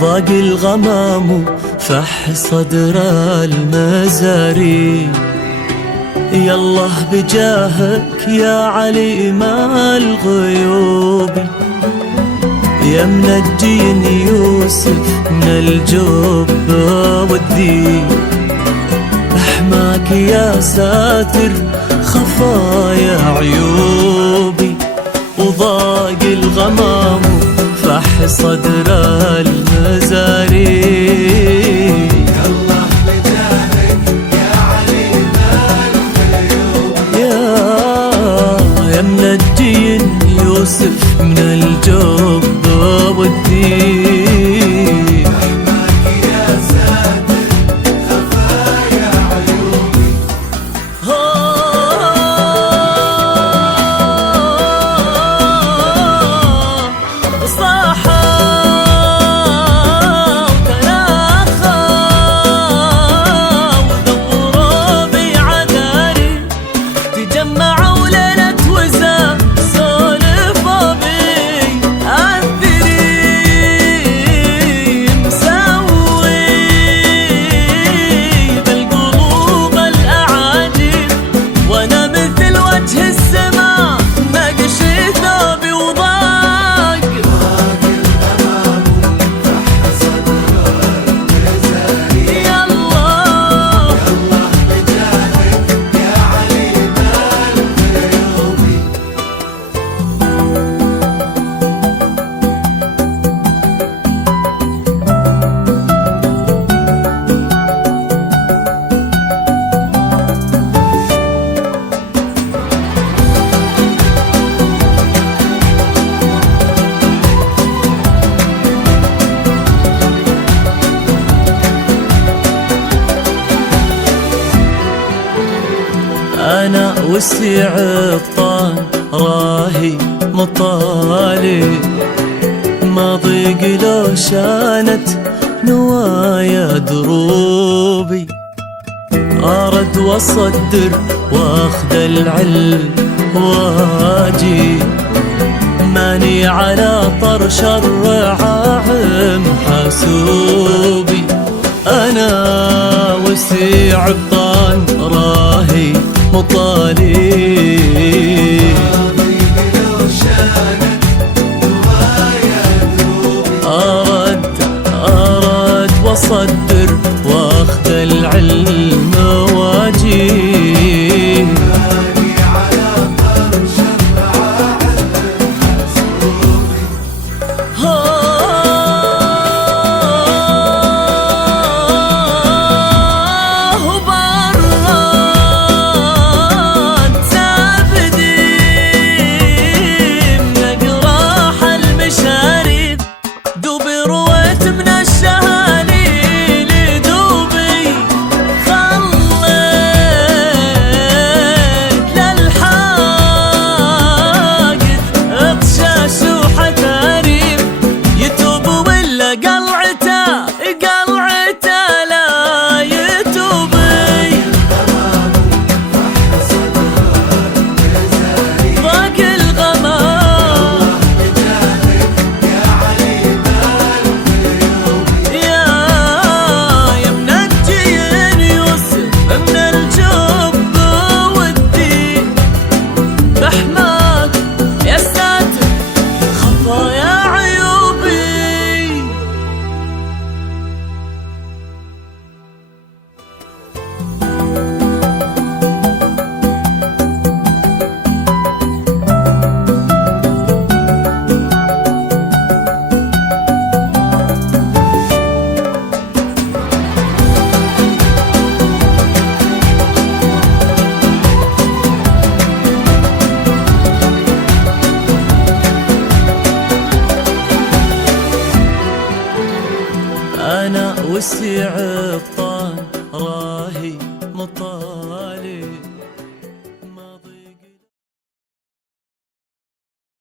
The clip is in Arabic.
ضاق الغمام فح صدر المزاري، يالله بجاهك يا عليم الغيوب، يا منجين يوسف من الجب والذيب، احماك يا ساتر خفايا عيوبي. وضاق الغمام فح صدر المزاري، يالله بجاهك يا عليم الغيوب، يا منجين يوسف من الجب والذيب، احماك يا ساتر خفايا عيوبي. أنا وسع الطان راهي مطالي، ما ضيق لو شانت نوايا دروبي، أرد وأصدر وأخذ العلم واجي، ماني على طرش الرعاهم حاسوبي. أنا وسع الطان راهي مطالي، أرد وأصدر وأخذ العلم واجي، أنا وسع الطريق